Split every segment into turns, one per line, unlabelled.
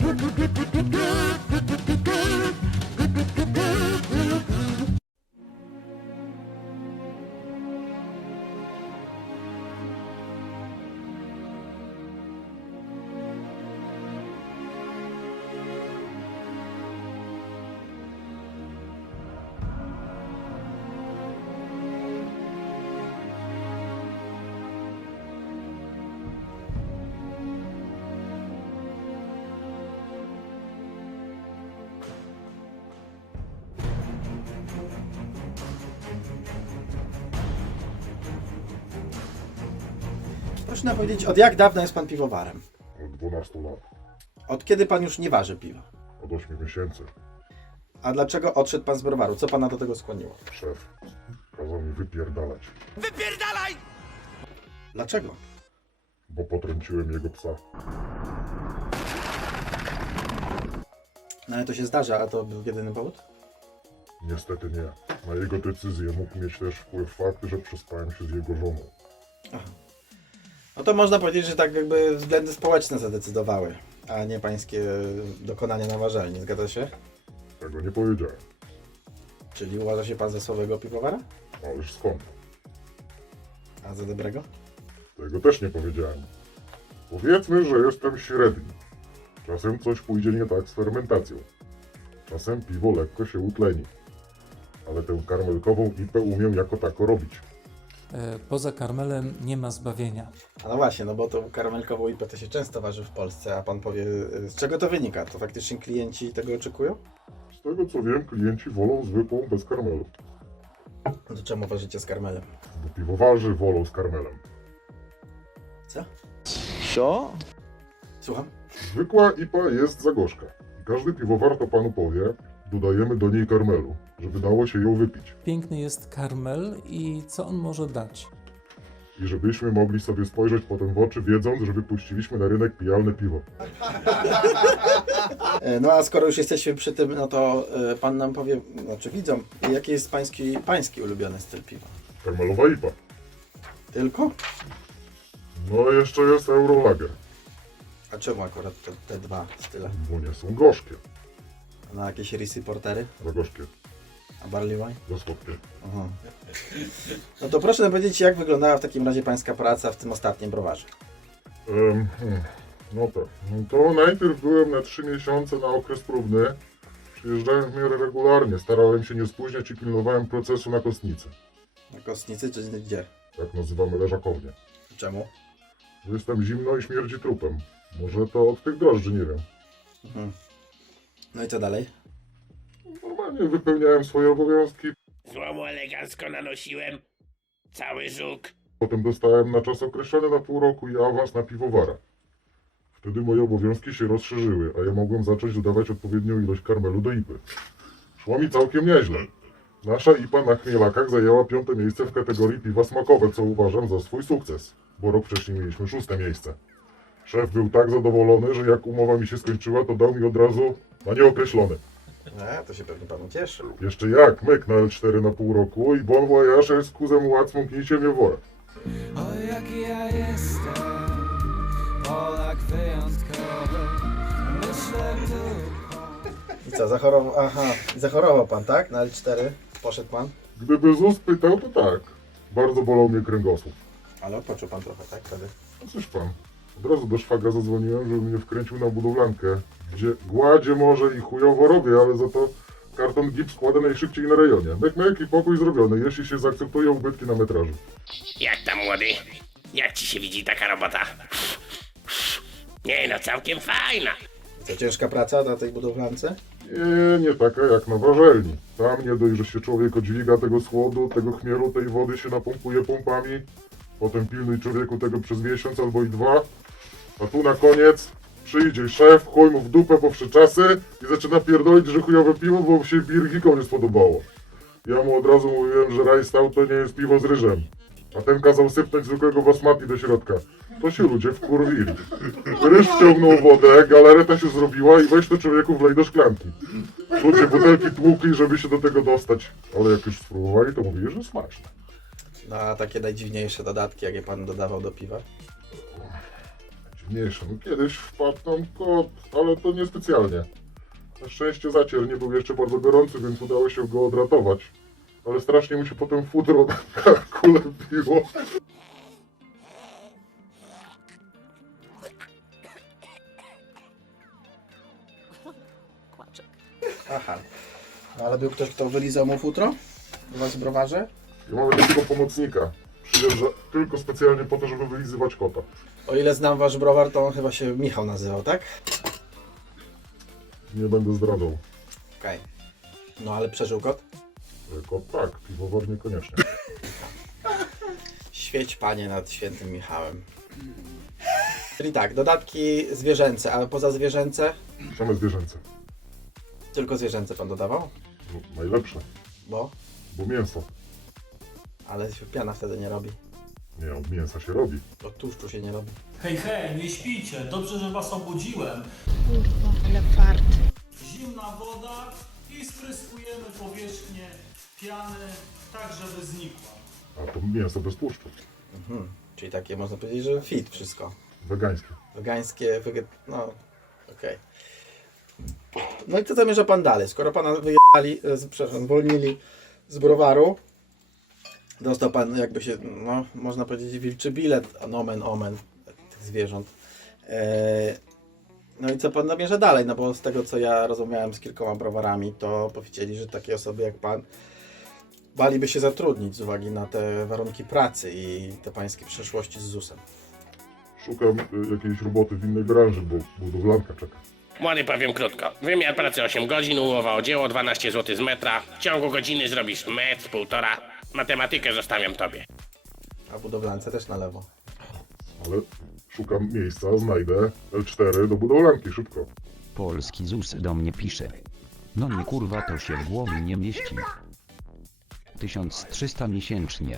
Proszę nam powiedzieć, od jak dawna jest pan piwowarem?
Od 12 lat.
Od kiedy pan już nie waży piwa?
Od 8 miesięcy.
A dlaczego odszedł pan z browaru? Co pana do tego skłoniło?
Szef kazał mi wypierdalać,
Dlaczego?
bo potrąciłem jego psa.
No ale to się zdarza, a to był jedyny powód?
Niestety nie. Na jego decyzję mógł mieć też wpływ fakt, że przespałem się z jego żoną.
No to można powiedzieć, że tak jakby względy społeczne zadecydowały, a nie pańskie dokonania na ważalni. Zgadza się?
Tego nie powiedziałem.
Czyli uważa się pan za słabego piwowara?
Ależ skąd?
A za dobrego?
Tego też nie powiedziałem. Powiedzmy, że jestem średni. Czasem coś pójdzie nie tak z fermentacją. Czasem piwo lekko się utleni. Ale tę karmelkową IPę umiem jako tako robić.
Poza karmelem nie ma zbawienia.
A no właśnie, no bo tą karmelkową IPę to się często waży w Polsce, a pan powie, z czego to wynika? To faktycznie klienci tego oczekują?
Z tego co wiem, klienci wolą zwykłą bez karmelu.
No to czemu ważycie z karmelem?
Bo piwowarzy wolą z karmelem.
Co?
Co?
Słucham?
Zwykła IPA jest za gorzka. I każdy piwowar to panu powie, dodajemy do niej karmelu, żeby dało się ją wypić.
Piękny jest karmel i co on może dać?
I żebyśmy mogli sobie spojrzeć potem w oczy, wiedząc, że wypuściliśmy na rynek pijalne piwo.
No a skoro już jesteśmy przy tym, no to pan nam powie, znaczy widzom, jaki jest pański ulubiony styl piwa?
Karmelowa IPA.
Tylko?
No jeszcze jest Eurolager,
A czemu akurat te dwa style?
bo nie są gorzkie.
Na jakieś risy portery?
Za gorzkie,
A barley wine?
za słodkie.
Aha. No to proszę nam powiedzieć, jak wyglądała w takim razie pańska praca w tym ostatnim browarze?
No tak. No to najpierw byłem na 3 miesiące na okres próbny. Przyjeżdżałem w miarę regularnie, starałem się nie spóźniać i pilnowałem procesu na kostnicy.
Na kostnicy czy gdzie?
Tak nazywamy leżakownię.
Czemu?
Bo jestem zimno i śmierdzi trupem. Może to od tych drożdży, nie wiem.
Mhm. No i co dalej?
Normalnie wypełniałem swoje obowiązki.
Złomu elegancko nanosiłem. Cały żuk.
Potem dostałem na czas określony na pół roku i awans na piwowara. Wtedy moje obowiązki się rozszerzyły, a ja mogłem zacząć dodawać odpowiednią ilość karmelu do IPy. Szło mi całkiem nieźle. Nasza IPA na Chmielakach zajęła 5. miejsce w kategorii piwa smakowe, co uważam za swój sukces, bo rok wcześniej mieliśmy 6. miejsce. Szef był tak zadowolony, że jak umowa mi się skończyła, to dał mi od razu na nieokreślony.
A, to się pewnie panu cieszy.
Jeszcze jak, myk na L4 na pół roku i bon voyage z kuzem łacmą knicie mnie wora.
O jaki ja jestem, Polak wyjątkowy, myślę tu.
I co, zachorował? Aha, zachorował pan, tak? Na L4 poszedł pan?
Gdyby ZUS pytał, to tak. Bardzo bolał mnie kręgosłup.
Ale odpoczął pan trochę, tak? Wtedy.
No cóż pan, od razu do szwagra zadzwoniłem, żeby mnie wkręcił na budowlankę, gdzie gładzie może i chujowo robię, ale za to karton gips składa najszybciej na rejonie. Myk i pokój zrobiony, jeśli się zaakceptują ubytki na metrażu.
Jak tam, młody? Jak ci się widzi taka robota? Nie no, całkiem fajna.
Co, ciężka praca na tej budowlance?
Nie taka jak na warzelni. Tam nie dość, że się człowiek odźwiga tego słodu, tego chmieru, tej wody się napompuje pompami. Potem pilnuj człowieku tego przez miesiąc albo i 2. A tu na koniec przyjdzie szef, chuj mu w dupę po wsze czasy i zaczyna pierdolić, że chujowe piwo, bo się Birgikom nie spodobało. Ja mu od razu mówiłem, że raj stał to nie jest piwo z ryżem. A ten kazał sypnąć zwykłego basmati do środka. To się ludzie wkurwili. Ryż wciągnął wodę, galareta się zrobiła i weź to człowieku wlej do szklanki. Ludzie butelki tłukli, żeby się do tego dostać. Ale jak już spróbowali, to mówili, że smaczne.
No a takie najdziwniejsze dodatki, jakie pan dodawał do piwa?
Dziwniejsze. No kiedyś wpadł tam kot, ale to niespecjalnie. Na szczęście zacier nie był jeszcze bardzo gorący, więc udało się go odratować. Ale strasznie mu się potem futro kulepiło.
Aha. No, ale był ktoś, kto wylizał mu futro? U was w browarze?
Ja mam takiego pomocnika. Przyjeżdża tylko specjalnie po to, żeby wylizywać kota.
O ile znam wasz browar, to on chyba się Michał nazywał, tak?
Nie będę zdradzał.
Okej. No ale przeżył kot?
Kot tak, piwowar niekoniecznie.
Świeć panie nad świętym Michałem. Czyli tak, dodatki zwierzęce, a poza zwierzęce?
Same zwierzęce.
Tylko zwierzęce pan dodawał?
No, najlepsze,
Bo?
bo mięso.
Ale się piana wtedy nie robi.
Nie, od mięsa się robi.
Od tłuszczu się nie robi.
Hej, hej, nie śpijcie, dobrze, że was obudziłem.
Kurwa, ale fart.
Zimna woda i spryskujemy powierzchnię piany, tak żeby znikła.
A to mięso bez tłuszczu.
Czyli takie można powiedzieć, że fit wszystko.
Wegańskie.
Wegańskie, no okej. No i co zamierza pan dalej? Skoro pana wyjechali, przepraszam, zwolnili z browaru, dostał pan jakby się, no można powiedzieć wilczy bilet, nomen omen tych zwierząt. No i co pan zamierza dalej? No bo z tego co ja rozmawiałem z kilkoma browarami, to powiedzieli, że takie osoby jak pan baliby się zatrudnić z uwagi na te warunki pracy i te pańskie przeszłości z ZUS-em.
Szukam jakiejś roboty w innej branży, bo budowlanka czeka.
Młody, powiem krótko. Wymiar pracy 8 godzin, umowa o dzieło 12 zł z metra. W ciągu godziny zrobisz metr, półtora. Matematykę zostawiam tobie.
A budowlance też na lewo.
Ale szukam miejsca, znajdę L4 do budowlanki, szybko.
Polski ZUS do mnie pisze. No nie kurwa, to się w głowie nie mieści. 1300 miesięcznie.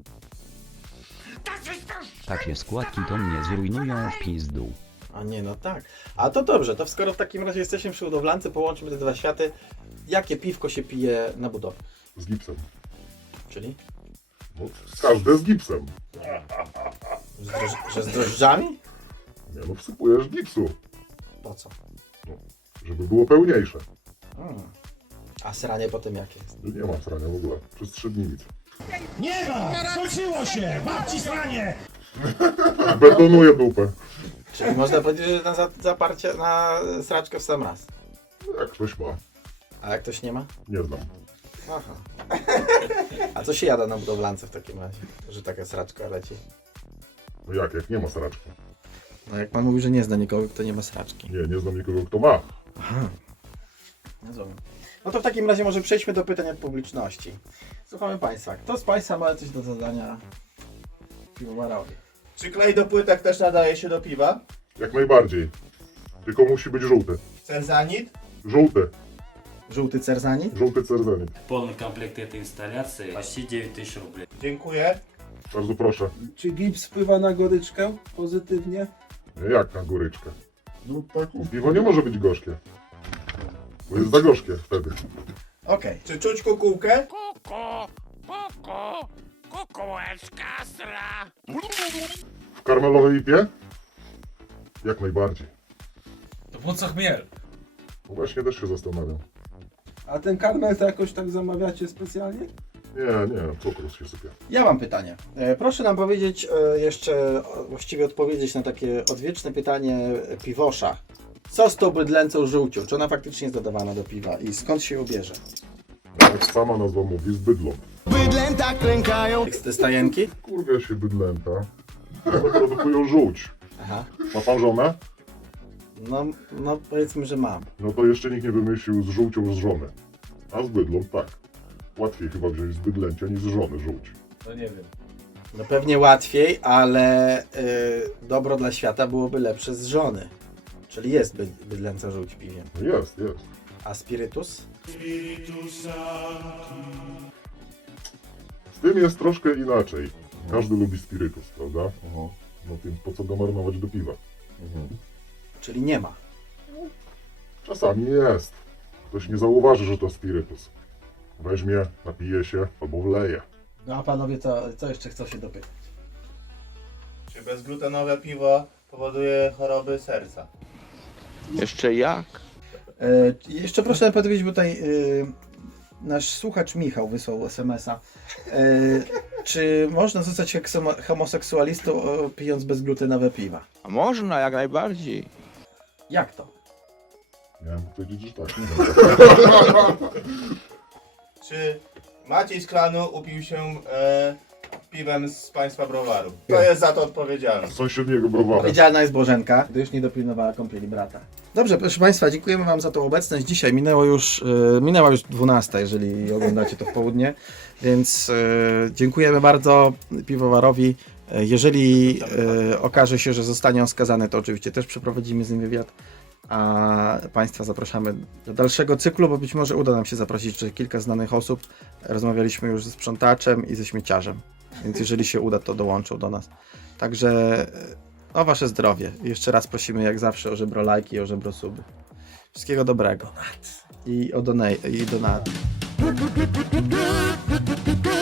Takie składki to mnie zrujnują w pizdu.
A nie, no tak. A to dobrze, to skoro w takim razie jesteśmy przy budowlance, połączmy te dwa światy. Jakie piwko się pije na budowie?
Z gipsem.
Czyli?
No, każde z gipsem.
Że z drożdżami?
Nie no, wsypujesz gipsu,
Po co?
żeby było pełniejsze.
A sranie potem jakie jest?
Nie mam srania w ogóle. Przez 3 dni nic.
Nie ma! Skończyło się! Babci sranie!
Betonuję dupę.
Czyli można powiedzieć, że na zaparcie, na sraczkę w sam raz.
Jak ktoś ma.
A jak ktoś nie ma?
Nie znam.
Aha. A co się jada na budowlance w takim razie? Że taka sraczka leci?
No jak nie ma sraczki?
No jak pan mówi, że nie zna nikogo, kto nie ma sraczki.
Nie znam nikogo, kto ma.
Rozumiem. No to w takim razie może przejdźmy do pytań od publiczności. Słuchamy Państwa. Kto z Państwa ma coś do zadania piwowarowi?
Czy klej do płytek też nadaje się do piwa?
Jak najbardziej. Tylko musi być żółty.
Cerzanit?
Żółty.
Żółty cerzani?
Żółty cerzanit.
Полный комплект этой инсталляции почти 9000 рублей.
Dziękuję.
Bardzo proszę.
Czy gips wpływa na goryczkę pozytywnie?
Nie jak na goryczkę. No tak. Piwo nie może być gorzkie. Bo jest za gorzkie wtedy.
Okej.
Czy czuć kukułkę?
Kuku, kuku, kukułeczka sra.
W karmelowej ipie? Jak najbardziej.
To po co chmiel?
No właśnie też się zastanawiam.
A ten karmel to jakoś tak zamawiacie specjalnie?
Nie, cukrus się sypie.
Ja mam pytanie. Proszę nam powiedzieć jeszcze, właściwie odpowiedzieć na takie odwieczne pytanie piwosza. Co z tą bydlęcą żółcią? Czy ona faktycznie jest dodawana do piwa i skąd się ją bierze?
Jak sama nazwa mówi, z bydlą.
Bydlęta klękają.
Z stajenki?
Kurwia się bydlęta. One produkują żółć.
Aha.
Ma pan żonę?
No powiedzmy, że mam.
No to jeszcze nikt nie wymyślił z żółcią z żony. A z bydlą tak. Łatwiej chyba wziąć z bydlęcia niż z żony żółć.
No nie wiem.
No pewnie łatwiej, ale dobro dla świata byłoby lepsze z żony. Czyli jest bydlęca żółć w piwie.
No jest.
A spirytus?
Z tym jest troszkę inaczej. Każdy lubi spirytus, prawda? No więc po co go marnować do piwa?
Czyli nie ma.
Czasami jest. Ktoś nie zauważy, że to spirytus. Weźmie, napije się albo wleje.
No a panowie, co jeszcze chcą się dopytać?
Czy bezglutenowe piwo powoduje choroby serca.
Jeszcze jak?
Jeszcze proszę powiedzieć, bo tutaj nasz słuchacz Michał wysłał SMS-a. Czy można zostać homoseksualistą pijąc bezglutenowe piwa?
A można, jak najbardziej.
Jak to?
Miałem powiedzieć, że tak.
Czy Maciej z klanu upił się piwem z państwa browaru? Kto jest za to odpowiedzialny?
Z sąsiedniego browara.
Odpowiedzialna jest Bożenka, gdyż nie dopilnowała kąpieli brata. Dobrze, proszę Państwa, dziękujemy Wam za tą obecność. Dzisiaj minęła już 12, jeżeli oglądacie to w południe, więc dziękujemy bardzo piwowarowi. Jeżeli okaże się, że zostanie on skazany, to oczywiście też przeprowadzimy z nim wywiad, a Państwa zapraszamy do dalszego cyklu, bo być może uda nam się zaprosić jeszcze kilka znanych osób. Rozmawialiśmy już ze sprzątaczem i ze śmieciarzem, więc jeżeli się uda, to dołączą do nas. Także o Wasze zdrowie. Jeszcze raz prosimy jak zawsze o żebro lajki i o żebro suby. Wszystkiego dobrego. I o donate.